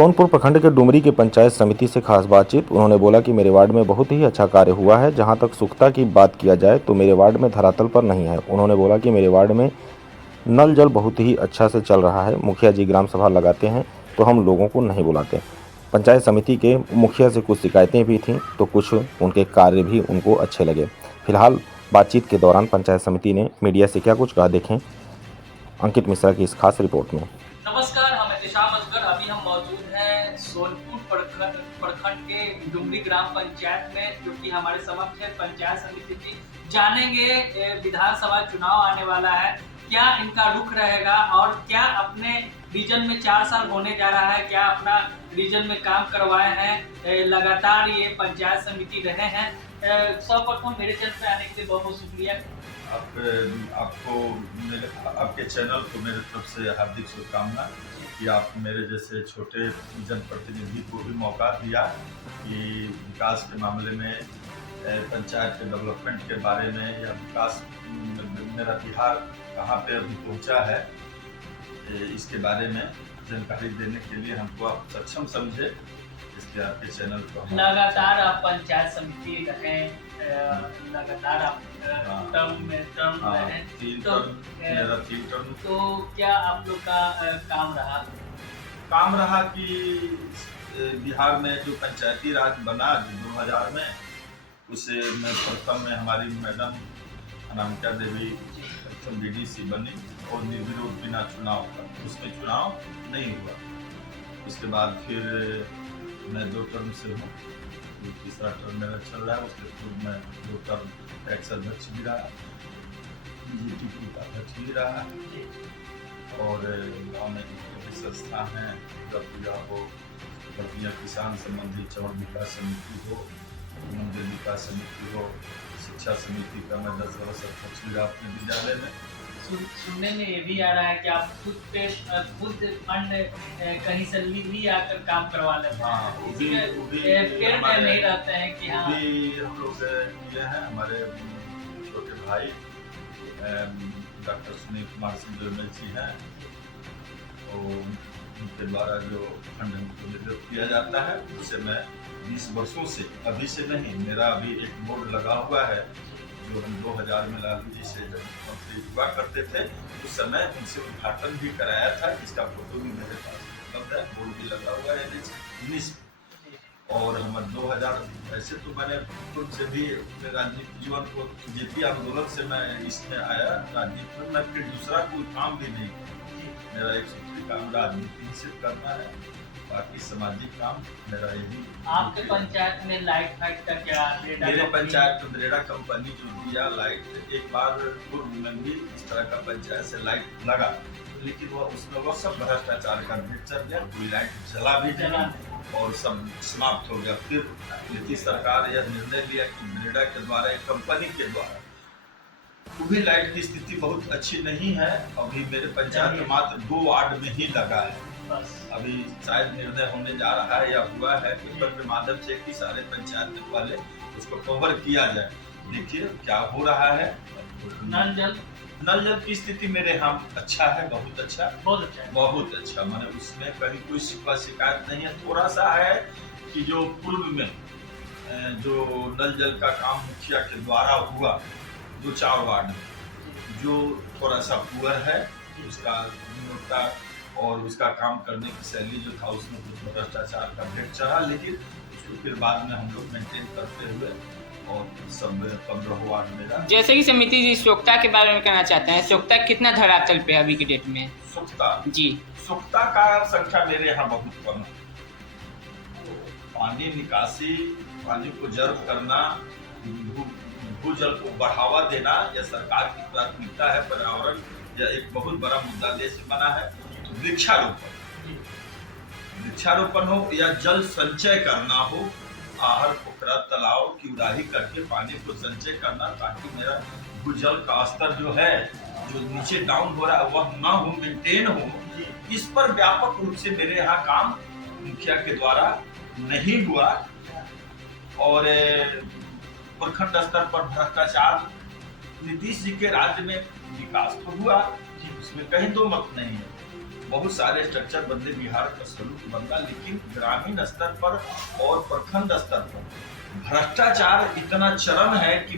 सोनपुर प्रखंड के डुमरी के पंचायत समिति से खास बातचीत। उन्होंने बोला कि मेरे वार्ड में बहुत ही अच्छा कार्य हुआ है। जहां तक सुखता की बात किया जाए तो मेरे वार्ड में धरातल पर नहीं है। उन्होंने बोला कि मेरे वार्ड में नल जल बहुत ही अच्छा से चल रहा है। मुखिया जी ग्राम सभा लगाते हैं तो हम लोगों को नहीं बुलाते। पंचायत समिति के मुखिया से कुछ शिकायतें भी थीं तो कुछ उनके कार्य भी उनको अच्छे लगे। फिलहाल बातचीत के दौरान पंचायत समिति ने मीडिया से क्या कुछ कहा, देखें अंकित मिश्रा की इस खास रिपोर्ट में। नमस्कार, हम एहतिशाम असगर। अभी हम मौजूद हैं सोनपुर प्रखंड के डुमरी ग्राम पंचायत में, जो कि हमारे समक्ष है पंचायत समिति की। जानेंगे विधानसभा चुनाव आने वाला है, क्या इनका रुख रहेगा और क्या अपने रीजन में 4 साल होने जा रहा है, क्या अपना रीजन में काम करवाए हैं। लगातार ये पंचायत समिति रहे हैं। सर्वप्रथम मेरे चैनल पे आने के लिए बहुत बहुत शुक्रिया। आपके चैनल को मेरे तरफ से हार्दिक शुभकामना कि आप मेरे जैसे छोटे जनप्रतिनिधि को भी मौका दिया कि विकास के मामले में, पंचायत के डेवलपमेंट के बारे में या विकास मेरा बिहार कहाँ पे अभी पहुँचा है, इसके बारे में जानकारी देने के लिए हमको आप सक्षम समझे, इसलिए आपके चैनल को लगातार आप पंचायत समिति रहें, लगातार आप टर्म में रहे, मेरा 3 टर्म। तो क्या आप लोग का काम रहा कि बिहार में जो पंचायती राज बना 2000 में, उसे में प्रथम में हमारी मैडम अनामिका देवी प्रथम डीडीसी बनी और निर्विरोध बिना चुनाव का, उसमें चुनाव नहीं हुआ। उसके बाद फिर मैं 2 टर्म से हूँ, तीसरा टर्म मेरा चल रहा है। उसके पूर्व में 2 टर्म एक्स अध्यक्ष भी रहा, बीजेपी का अध्यक्ष भी रहा, और गाँव में जितने संस्था हैं, गपिया हो, गपिया किसान संबंधी चौड़ विकास समिति हो, मंदिर विकास समिति हो, शिक्षा समिति का मैं 10 वर्ष अध्यक्ष भी रहा अपने विद्यालय में। सुनने में ये भी आ रहा है कि आप खुद फंड कहीं से भी आकर काम करवा लेते हैं। पेड़ में नहीं रहते हैं कि हाँ, हम लोग ये हैं, हमारे छोटे भाई डॉक्टर सुनील कुमार सिंह जो एमएलसी हैं, तो उनके द्वारा जो फंड हमको निर्धारित किया जाता है, उसे मैं 20 वर्षों से, अभी से नहीं, मेरा अभी एक बोर्ड लगा हुआ है जो हम 2000 में लालू जी से जब मंत्री हुआ करते थे, उस समय उनसे उद्घाटन भी कराया था, जिसका फोटो भी मेरे पास उपलब्ध है, बोर्ड भी लगा हुआ है 19। और हम 2000, ऐसे तो मैंने खुद से भी राजनीतिक जीवन को, जेपी आंदोलन से मैं इसमें आया राजनीति में, मैं फिर दूसरा कोई काम भी नहीं, मेरा एक सूत्री काम राजनीति से करना है, बाकी सामाजिक काम मेरा यही। आपके पंचायत में लाइट फाइट का क्या? मेरे पंचायत में रेडा कंपनी जो दिया लाइट, एक बार पूर्व में भी इस तरह का पंचायत से लाइट लगा, लेकिन उसमें सब भ्रष्टाचार का भेद चल गया, कोई लाइट जला भी नहीं और सब समाप्त हो गया। फिर नीतीश सरकार यह निर्णय लिया कि रेडा के द्वारा, एक कंपनी के द्वारा, वो भी लाइट की स्थिति बहुत अच्छी नहीं है। अभी मेरे पंचायत में मात्र 2 वार्ड में ही लगा है। अभी शायद निर्णय होने जा रहा है या हुआ है पेपर के माध्यम से कि सारे पंचायत वाले उसको कवर किया जाए। देखिए क्या हो रहा है। नल जल की स्थिति मेरे यहाँ अच्छा है, बहुत अच्छा। माने उसमें कहीं कोई शिकायत नहीं है। थोड़ा सा है कि जो पूर्व में जो नल जल का काम मुखिया के द्वारा हुआ 2-4 वार्ड में, जो थोड़ा सा पुअर है, उसका गुणवत्ता और उसका काम करने की शैली जो था, उसमें कुछ भ्रष्टाचार का भेद चढ़ा, लेकिन उसको फिर बाद में हम लोग मेंटेन करते हुए और सब 15 वार्ड में। जैसे कि समिति जी स्वच्छता के बारे में कहना चाहते हैं, स्वच्छता कितना धरातल पे अभी की डेट में? स्वच्छता का संख्या मेरे यहाँ बहुत कम है। पानी निकासी, पानी को जर्व करना, भूजल को बढ़ावा देना, यह सरकार की प्राथमिकता है। पर्यावरण यह एक बहुत बड़ा मुद्दा देश में बना है। वृक्षारोपण हो या जल संचय करना हो, आहर पोखरा तालाब की उड़ाही करके पानी को संचय करना, ताकि मेरा भूजल का स्तर जो है, जो नीचे डाउन हो रहा है, वह ना हो, मेंटेन हो। इस पर व्यापक रूप से मेरे यहाँ काम मुखिया के द्वारा नहीं हुआ और प्रखंड स्तर पर भ्रष्टाचार। नीतीश जी के राज्य में विकास तो हुआ, उसमें कहीं 2 मत नहीं है, बहुत सारे स्ट्रक्चर बदले, बिहार का स्वरूप बदला, लेकिन ग्रामीण स्तर पर और प्रखंड स्तर पर भ्रष्टाचार इतना चरम है कि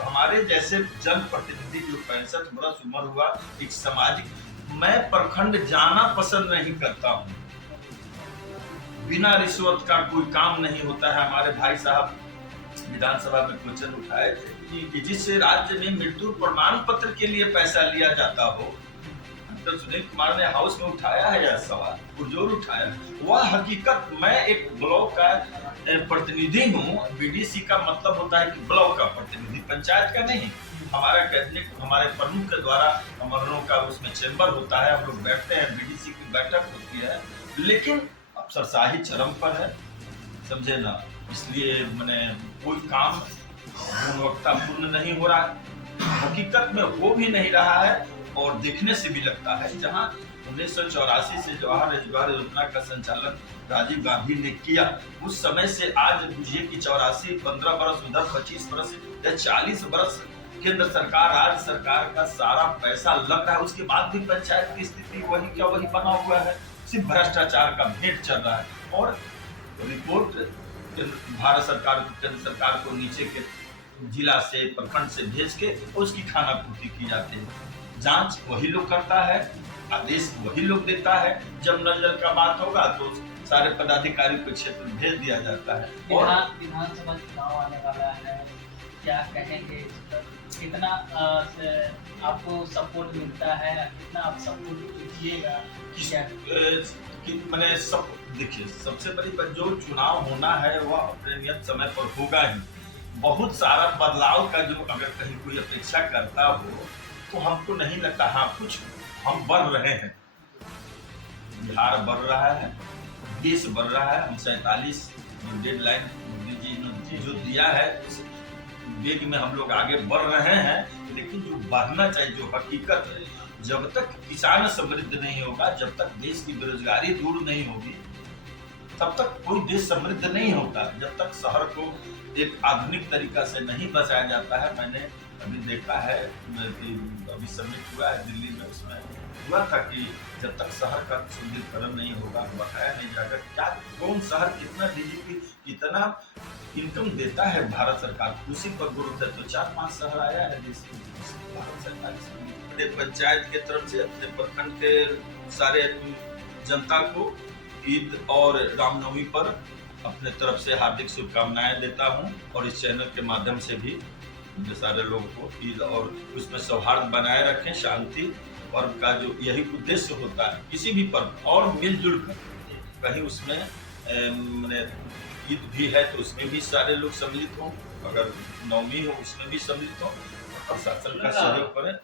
हमारे जैसे जनप्रतिनिधि जो 65 वर्ष उम्र हुआ एक सामाजिक, मैं प्रखंड जाना पसंद नहीं करता हूँ। बिना रिश्वत का कोई काम नहीं होता है। हमारे भाई साहब विधानसभा में क्वेश्चन उठाए थे कि जिससे राज्य में मृत्यु प्रमाण पत्र के लिए पैसा लिया जाता हो, तो सुनील कुमार ने हाउस में उठाया है यह सवाल, पुरजोर उठाया। वह हकीकत, मैं एक ब्लॉक का प्रतिनिधि हूँ। बीडीसी का मतलब होता है कि ब्लॉक का प्रतिनिधि, पंचायत का नहीं। हमारा कैबिनेट, हमारे प्रमुख के द्वारा हम लोगों का उसमें चैम्बर होता है, हम लोग बैठते हैं, बीडीसी की बैठक होती है, लेकिन अफसरशाही चरम पर है, समझे ना। इसलिए मैंने कोई काम गुणवत्तापूर्ण नहीं हो रहा है, हकीकत में हो भी नहीं रहा है, और देखने से भी लगता है जहां 1984 से जवाहर रोजगार योजना का संचालन राजीव गांधी ने किया, उस समय से आज बुझिए कि 84, 15 बरस उधर, 25 बरस या 40 बरस केंद्र सरकार, राज्य सरकार का सारा पैसा लग रहा है, उसके बाद भी पंचायत की स्थिति वही क्या वही बना हुआ है। सिर्फ भ्रष्टाचार का भेंट चल रहा है, और रिपोर्ट भारत सरकार को, केंद्र सरकार को नीचे के जिला से, प्रखंड से भेज के उसकी खानापूर्ति की जाती है। जांच वही लोग करता है, आदेश वही लोग देता है। जब नजर का बात होगा तो सारे पदाधिकारी को क्षेत्र में भेज दिया जाता है। और विधानसभा चुनाव आने वाला है, क्या कहेंगे इस पर? कितना आपको सपोर्ट मिलता है, कितना आप सपोर्ट कीजिएगा? मैंने सब देखिए, सबसे बड़ी बात, जो चुनाव होना है वह अपने नियत समय पर होगा ही। बहुत सारा बदलाव का जो अगर कहीं कोई अपेक्षा करता हो तो हमको नहीं लगता। हाँ, कुछ हम बढ़ रहे हैं, बिहार बढ़ रहा है, देश बढ़ रहा है। हम 47 जो डेडलाइन मोदी जी ने जो दिया है उस वेग में हम लोग आगे बढ़ रहे हैं, लेकिन जो बढ़ना चाहिए, जो हकीकत है, जब तक किसान समृद्ध नहीं होगा, जब तक देश की बेरोजगारी दूर नहीं होगी, तब तक कोई देश समृद्ध नहीं होता। जब तक शहर को एक आधुनिक तरीका से नहीं बचाया जाता है। मैंने अभी देखा है कि अभी समिट हुआ है दिल्ली में, उसमें हुआ था कि जब तक शहर का सुदृढ़ीकरण नहीं होगा, बताया नहीं जाएगा क्या कौन शहर कितना डीजीपी, कितना इनकम देता है भारत सरकार, उसी पर गुरुत्व है। तो 4-5 शहर आया है देश में भारत सरकार से। पंचायत के तरफ से अपने प्रखंड के सारे जनता को ईद और रामनवमी पर अपने तरफ से हार्दिक शुभकामनाएं देता हूं, और इस चैनल के माध्यम से भी जो सारे लोगों को ईद और उसमें सौहार्द बनाए रखें, शांति पर्व का जो यही उद्देश्य होता है किसी भी पर्व, और मिलजुल कर कहीं उसमें मैंने ईद भी है तो उसमें भी सारे लोग सम्मिलित हों, अगर नवमी हो उसमें भी सम्मिलित हों, और शासन का सहयोग करें।